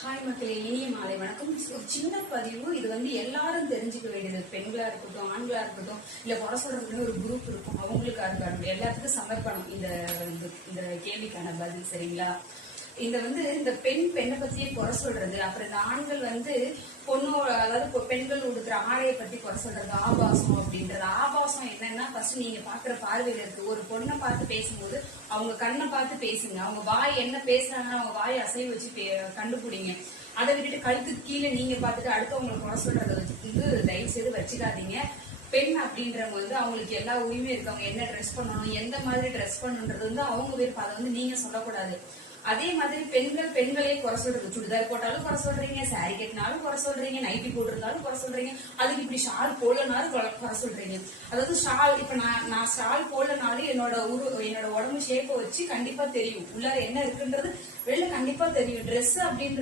Hi மக்களே, இனிய மாலை வணக்கம். ஒரு சின்ன பதிவு. இது எல்லாரும் தெரிஞ்சுக்க வேண்டியது. பெண்களா இருக்கட்டும், ஆண்களா இருக்கட்டும், இல்ல குறை சொல்றதுக்குன்னு ஒரு குரூப் இருக்கும், அவங்களுக்காக இருக்கட்டும், எல்லாத்துக்கும் சமர்ப்பணம் இந்த கேள்விக்கான பதில். சரிங்களா? இந்த பெண்ணை பத்தியே குறை சொல்றது, அப்புறம் இந்த ஆண்கள் அதாவது பெண்கள் உடுத்துற ஆடையை பத்தி குறை சொல்றது, ஆபாசம் அப்படின்றது. ஆபாசம் என்னன்னா, ஃபர்ஸ்ட் நீங்க பாக்குற பார்வையில இருக்கு. ஒரு பொண்ணை பார்த்து பேசும்போது அவங்க கண்ணை பார்த்து பேசுங்க. அவங்க வாய் என்ன பேசுறாங்கன்னா அவங்க வாய் அசைவு வச்சு கண்டுபிடிங்க. அதை விட்டுட்டு கழுத்துக்கு கீழே நீங்க பார்த்துட்டு அடுத்தவங்களை குறை சொல்றதை வச்சுட்டு தயவு செய்து வச்சுக்காதீங்க. பெண் அப்படின்றவங்க அவங்களுக்கு எல்லா உரிமையும் இருக்கு. அவங்க என்ன ட்ரெஸ் பண்ணணும், எந்த மாதிரி ட்ரெஸ் பண்ணணுன்றது அவங்க விருப்பம். அதை நீங்க சொல்லக்கூடாது. அதே மாதிரி பெண்களே குறை சொல்றது. சுடிதார் போட்டாலும் குறை சொல்றீங்க, சாரி கட்டினாலும் குறை சொல்றீங்க, நைட்டி போட்டிருந்தாலும் குறை சொல்றீங்க, அதுக்கு இப்படி ஷால் போடலனாலும் குறை சொல்றீங்க. அதாவது ஷால், இப்ப நான் ஷால் போடலனாலும் என்னோட உடம்பு ஷேப்பை வச்சு கண்டிப்பா தெரியும், உள்ளார என்ன இருக்குன்றது வெளில கண்டிப்பா தெரியும். ட்ரெஸ் அப்படின்றது